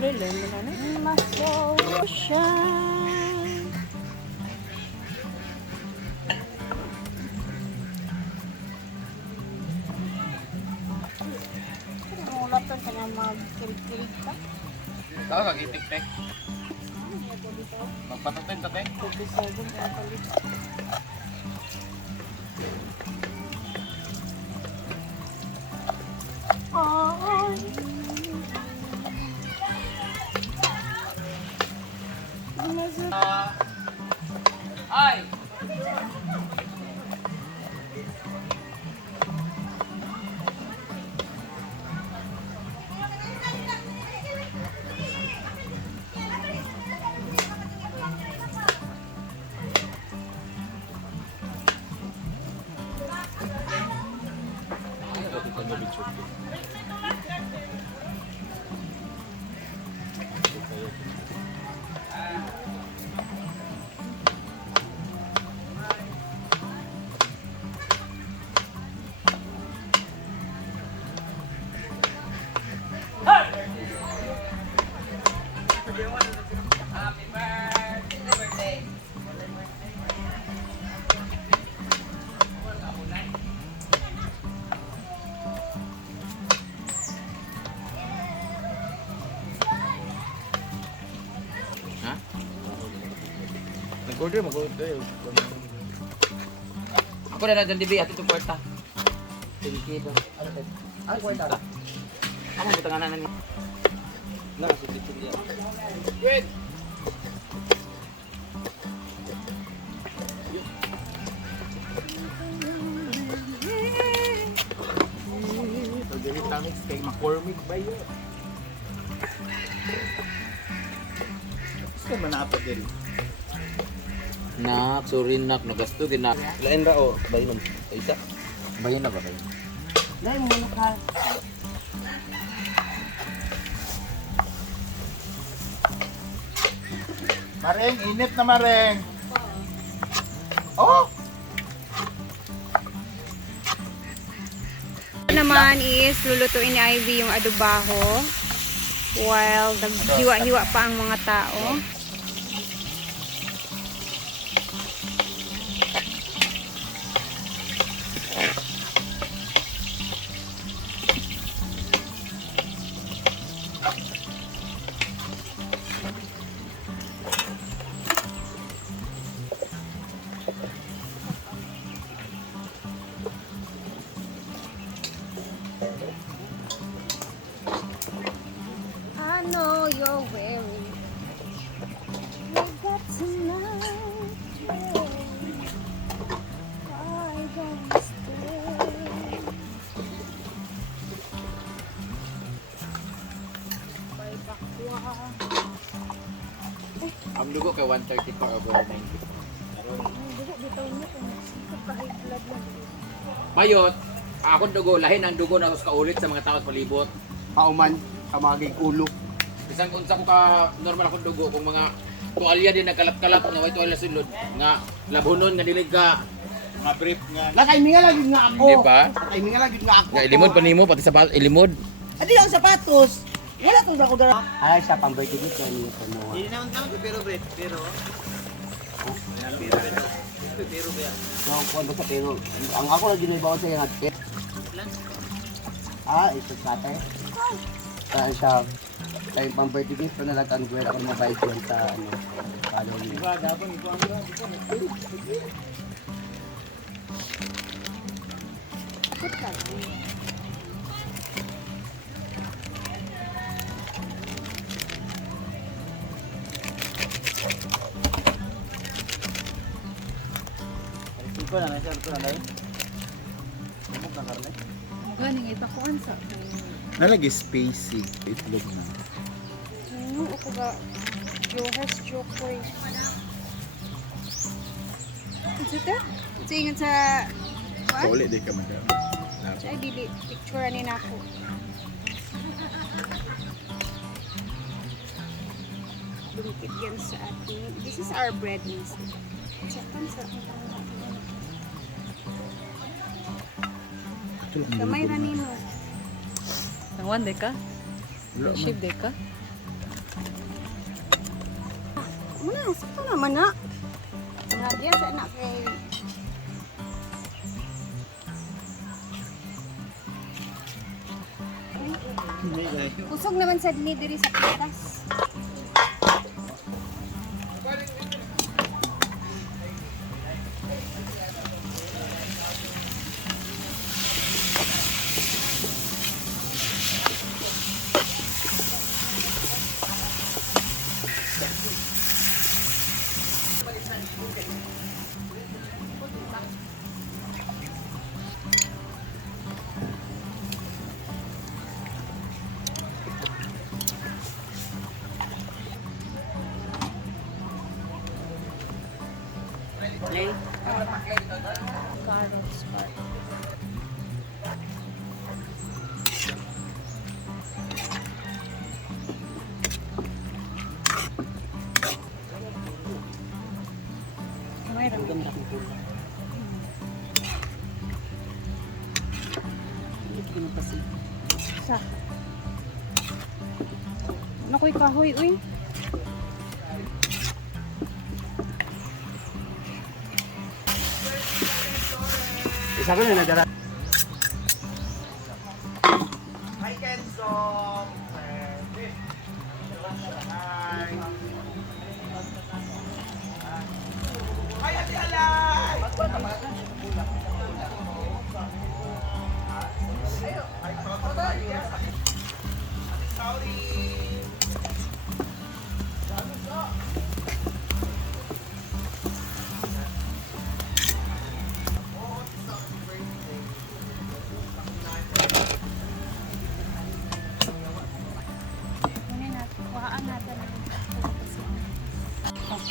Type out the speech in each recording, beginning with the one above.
Lele, mo na. Mulatan ka na magkirig-kirig ka. Ikaw, kagitik-tik. Magpatutin, tate. 27 papalit. Ay! Ha? Nag-order, mag-order. Ako na lang dibi, ato itong kwarta. Delikado. Ano kwarta? Ano ang butanganan na niya? Nakasulit niya. Wait! Tamix kay McCormick ba yun? Gusto man na din. Nak, sorry nak, nagasto din na. Lain ra o, bayinom. Isa? Bayin na ba kayo? Dahil mo ka. Mareng, init na mareng. Oh! Naman is lulutuin ni Ivy yung adobaho while naghiwa-hiwa pa ang mga tao. I know you're weary. You got to know. I don't stay. Bye bakwa. Ang dugo kay 134 over 90. Dugo bitaw niya kung kahit blood lang. Mayot, akong dugo, lahin ang dugo na kaulit sa mga tao sa palibot. Kauman, kamagig ulo. Bisan kung sa ka normal akong dugo, kung mga tuwalya din nagkalap-kalap, nga way tuwalya sulod, nga labhonon nga dilig ka, mga brief nga. Lakay mi nga lagi nga ako. Di ba? Lakay mi nga lagi nga ako. Nga ilimod pa nimo pati sa ilimod. Adi lang sapatos. Wala to sa kudara. Ay sa pang-birthday dito niyo sa mo. Hindi naman tama pero Brett, pero pero ba? So, kung ba sa pero ang ako lagi na ibaw sa yung hat. Ah, ito sa ate. Saan siya? Kaya pang-birthday gift ko na lang ang gwera ako mabayad yan sa ano. Follow me. Iba dapat ito ang ito na nasa ito na dai. Bumok na karne. Ganing itakuan sa. Nalagi spacey itlog na. Ako ga Johas Jokoy. Ito? Ito ingat sa kuan? Uli di ka madam. Ay dili picture ni nako. Dumikit yan sa ating. This is our bread mix. Sakan sa kamay ra nimo. Nang one day ka? Shape day ka? Muna, sakto naman na. Nadia sa anak kay kusog naman sa diri sa pitas. Sa. Nakoy kahoy, uy. Isa ko na nadala.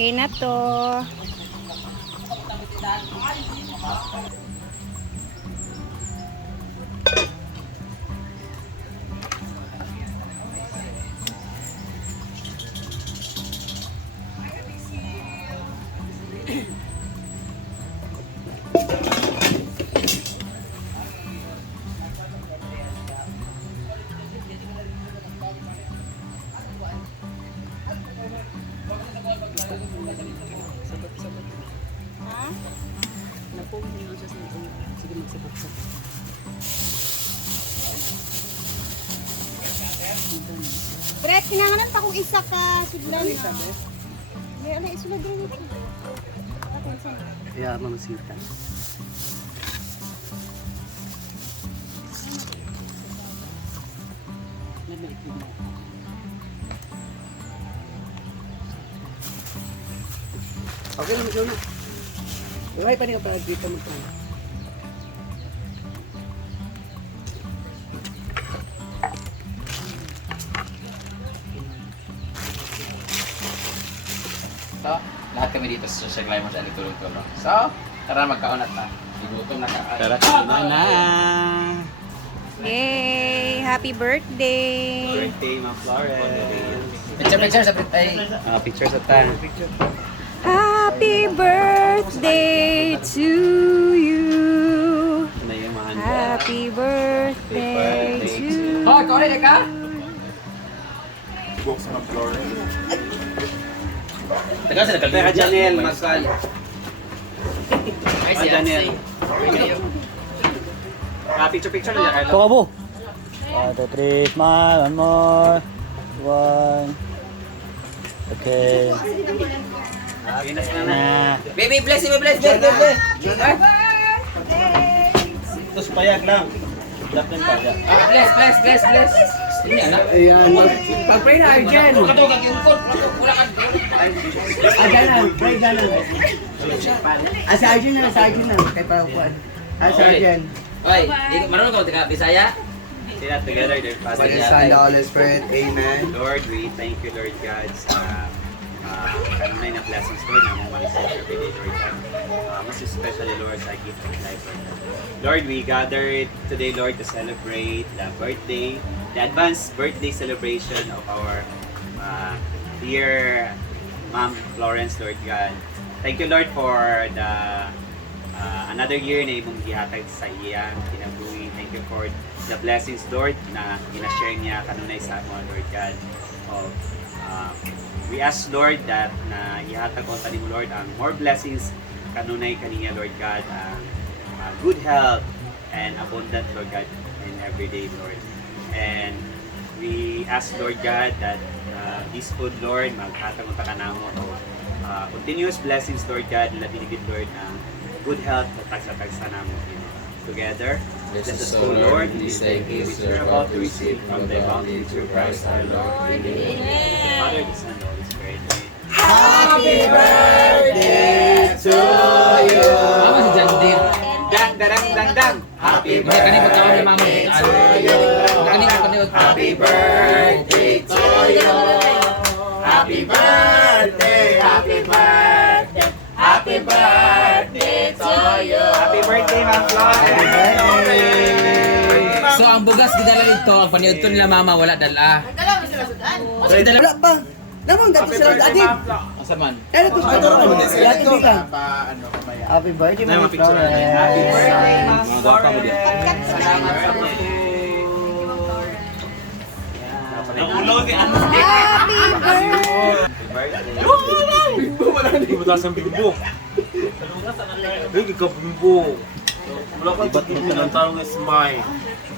Okay na to. Brett, kinanganan pa kung isa ka siglan na. May ano isulad rin ito. Yeah, mamasita. Okay naman siya na. Uy, pa niya para dito magkano. So, lahat kami dito sa Social Climbers ay tulong-tulong. So, tara magkaunat na. Igutom na ka. Tara, kumain na. Yay! Happy birthday! Birthday, Ma'am Florence. Picture sa ay. Picture sa tan. Happy birthday to you! Ano yung mga handa? Happy birthday to you! Hoy, kore ka? Taga sa kalbi. Teka, Janel, Masal. Ay, si Janel. Picture na niya, Carlo. Ito ka po. 1, 2, 3, smile. One more. One. Okay. Ginas na na. Na. Baby, bless. Baby. Tapos payag lang. Lap ng payag. Bless. Ayan, pag-pray na, Arjen. Katugag yung kot. Wala ka. Arjen na, pray na lang. Si Arjen na, kay Parapuan. Si Arjen. Oy, marunong ka taga Bisaya? Sila together, their By pastor. the Son, the Holy Spirit, Amen. Lord, we thank you, Lord God, sa kanunay na blessings, Lord, na mga manisip every day, Lord God. Most especially, Lord, sa gift of life, Lord God. Lord, we gathered today, Lord, to celebrate the birthday, the advanced birthday celebration of our dear Ma'am Florence, Lord God. Thank you, Lord, for the another year na imong gihatag sa iya kinabuhi. Thank you for the blessings, Lord, na ina-share niya kanunay sa mo, Lord God, of We ask Lord that na ihatag ko tanim Lord ang more blessings kanunay kaniya Lord God, good health and abundant Lord God in everyday Lord. And we ask Lord God that this food Lord maghatag ko kanamo continuous blessings Lord God, labinigid Lord ng good health at tagsa namo together. Bless us, O Lord, in this day which we are about to receive from thy bounty through Christ our Lord. Amen. Father, the Son, and the Holy Spirit. Happy birthday to you! Mama si John Deere. Dang, dang, dang, dang! Happy Kaya kanina pagkawan ni Mama. Kanina paniod. Happy birthday to you! Happy birthday! Happy birthday! Happy birthday to you! Happy birthday, Ma'am Flores! So ang bugas gidala ito, ang paniod to nila Mama wala dala. Dalawa mo sila sudan. Wala pa! Lamang dapat sila atin! Asa man? Ano to? Happy birthday, Mami Flores! Happy birthday, Ma'am Flores! Salamat sa Happy Butasan bimbo. Hindi ka bimbo. Wala ka ba't mo pinantawag na smile?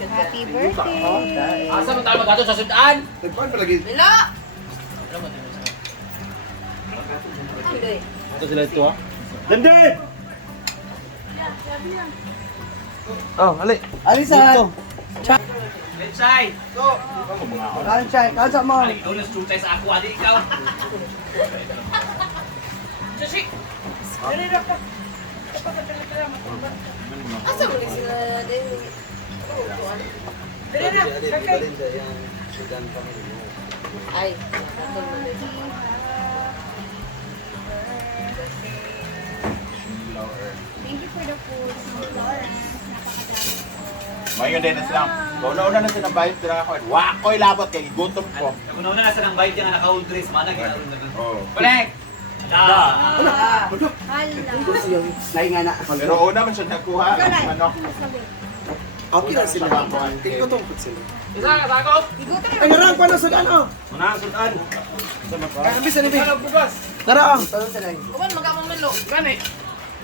Happy birthday! Asa man tayo magato sa sudan? Bila! Ito sila ito ha? London! Oh, ali. Alisan! Bensay! Kansay! Kansa mo! Ikaw na sutay sa ako, adi ikaw! Asa mo sila din? Ay, Thank you for the food, Ma'am Florence. Napakadami po. Ngayon din na silang. Una-una na silang bayad sila ako. Wakoy labot kay gutom ko. Una-una na sa nang bayad niya nga naka-old dress, mana ginaroon na rin. Oh. Balik! Hala. Lahi nga na. Pero una man siya nakuha. Ano? Okay lang sila. Tingkotong sila. Isa ka takot. Ay, narang pa na sa ano? Una ang sudan. Ay, ambis na nibig. Tara ang. kuman magamamalo. Gani.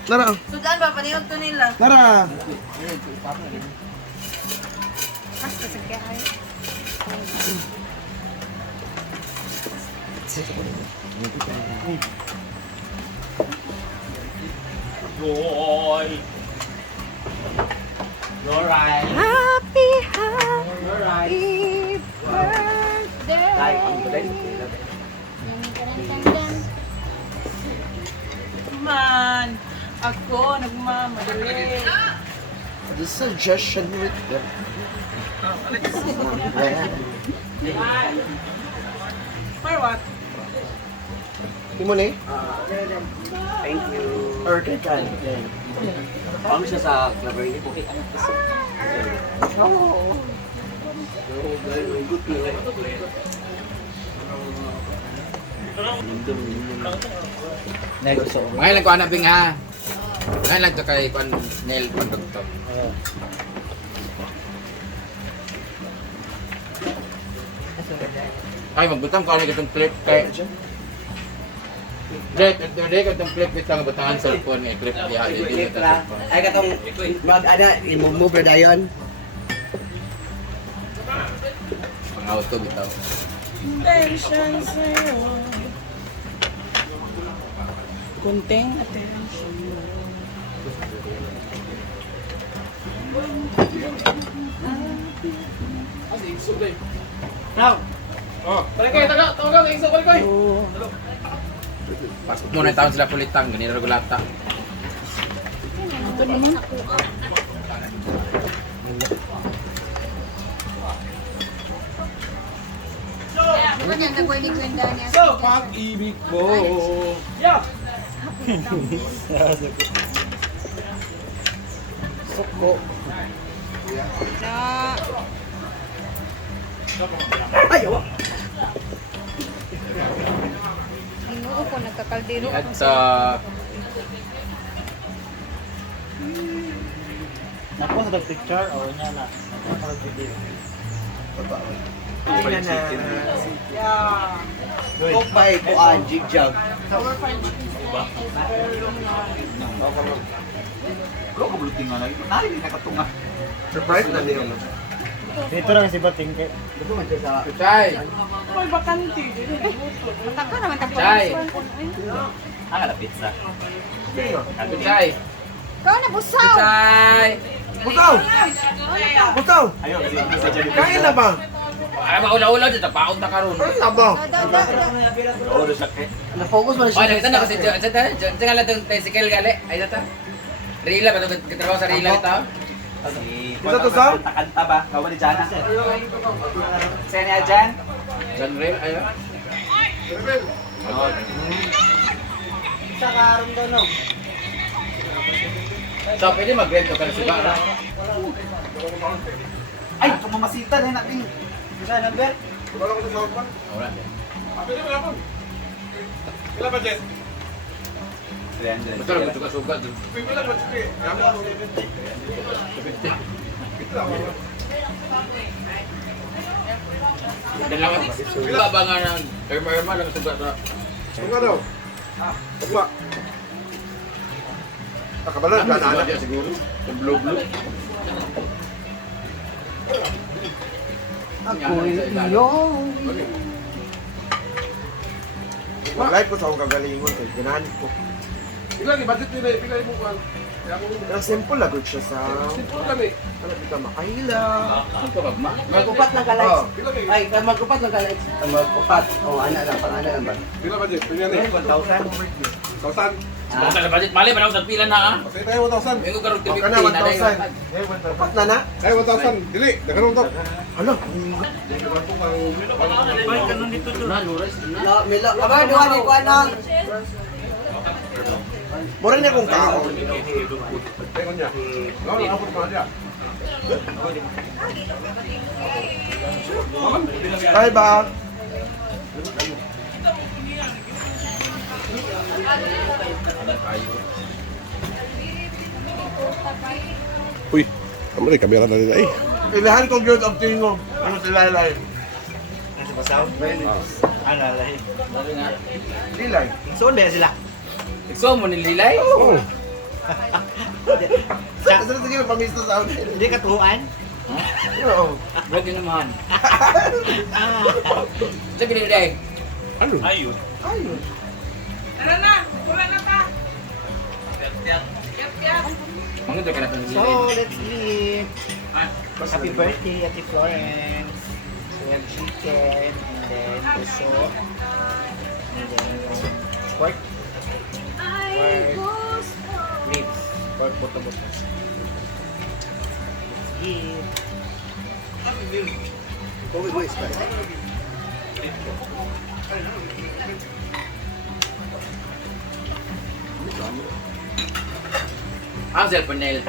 Tara ang. Sudan ba panihod to nila? Tara. Mas kasagyan ay. Roy. Alright. Happy birthday! Man, ako nagmamadali. The suggestion with them. For what? Timon eh? Thank you. Or kay Kan? Paano siya sa Clever Hill? Okay, ano kasi? Next. Ngayon lang ko anak bing ha. Ngayon lang to kay pan nail pan doktor. Ay magbutang ko ani katong clip kay Clip, ito rin katong clip itong butangan cellphone eh, clip diha dili Clip ra. Ay katong mag-ada, i-move ra dayon. auto bitaw. Attention sa'yo. Kunting attention. Now. Oh, balik kayo taga iso balik kayo. Pasok mo na taon sila kulitang ganito regulata. Ito naman ako. Diba niya nagawin ni Gwenda niya? So, pag-ibig ko. Yeah. Soko. Na. Ay, awa. Ginoo ko, nagkakaldero At ako sa Napo sa picture o nya na. Video. Yeah. Cook by Kuan, Jigjag. Lo ko buluting nga lagi. Nari na katunga. Surprise na niyo. Dito lang si Bating. Gusto man siya sa... Chay! Mataka naman tapos. Chay! Ang ala pizza. Chay! Ikaw na busaw. Chay! Butaw! Butaw! Ayo kasi sa Kain na ba? Ay, maulaw-ulaw dito. Paon na karon. Kain na ba? Oro sa kay. Na-focus man Oh, siya. nakita na kasi dyan nga lang itong tricycle gali. Ay, data. Rila ba ito? Katrabaho sa Rila ito? Isa to sa? Kanta ba? Kawa ni Jana. Saan niya Jan? John Rail, ayo. Sa karon daw no. So, pwede mag-rent ka si Bara. Ay, kumamasita na natin. Sa number? Wala ko sa pa. Wala. Pwede mo na po. Ilan ba, Jess? Basta lang ito kasuga dun. Ilan ba, Jess? Kami ako. Dalawa. Wala ba nga ng erma-erma lang suga sa... Ano daw? Ugma. Nakabalan, Ano gana suga na. diya siguro? Sa blue-blue. Ako'y iyong... Live ko sa akong kagalingon. Ganahanip ko. Ilan budget nila, pilay mo kan. Pero simple lagod siya sa... Simple kami. Ano kita makaila. Ano ka ba, ma? Magkupat lang ka lights. Ilan eh? Ay, magkupat lang ka lights. Magkupat. O, ana lang, pang ana lang ba? Pila budget? Pila ni? 1,000. 1,000. Sa budget, mali pa na pila na ah. Kasi tayo 1,000. May ko karong O, 250 kana na dahil. 1,000. Kupat na na. Ay 1,000. Dili, daghan to. Ano? Na, Lures. No, Milo. Aba, duha ni Kuan ang... Mura niya kung tao. Tayo niya. No, nakapot pa niya. Bye ba? Uy, kamera kamera na nila eh. Ilahan ko good of tingo. Ano sila live? Sabi nga. Dilay. Ikso mo nililay? Oo. Sige, pamista sa akin. Hindi katuan. Oo. Huwag yun naman. Sabi nililay. Ano? Ayun. Mga ito ka na itong So, nililay. let's eat. Happy birthday, Ate Florence. We have chicken, and then puso, and then pork. Ribs. Pork buto-buto. Let's eat. Ang cellphone nail.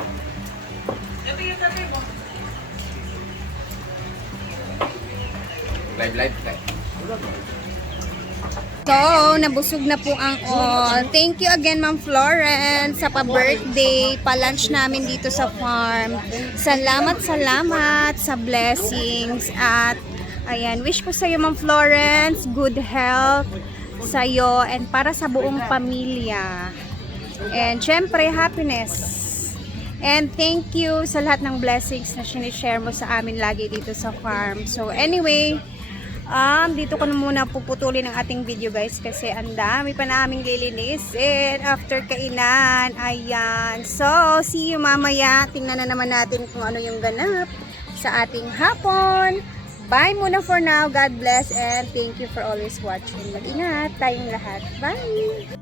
Live. So, nabusog na po ang all. Thank you again, Ma'am Florence, sa pa-birthday, pa-lunch namin dito sa farm. Salamat sa blessings. At, ayan, wish ko sa'yo, Ma'am Florence, good health sa'yo and para sa buong pamilya. And, syempre, happiness. And thank you sa lahat ng blessings na sinishare mo sa amin lagi dito sa farm. So, anyway, dito ko na muna puputulin ang ating video guys kasi ang dami pa naming lilinisin after kainan. Ayan. So, see you mamaya. Tingnan na naman natin kung ano yung ganap sa ating hapon. Bye muna for now. God bless and thank you for always watching. Mag-ingat tayong lahat. Bye!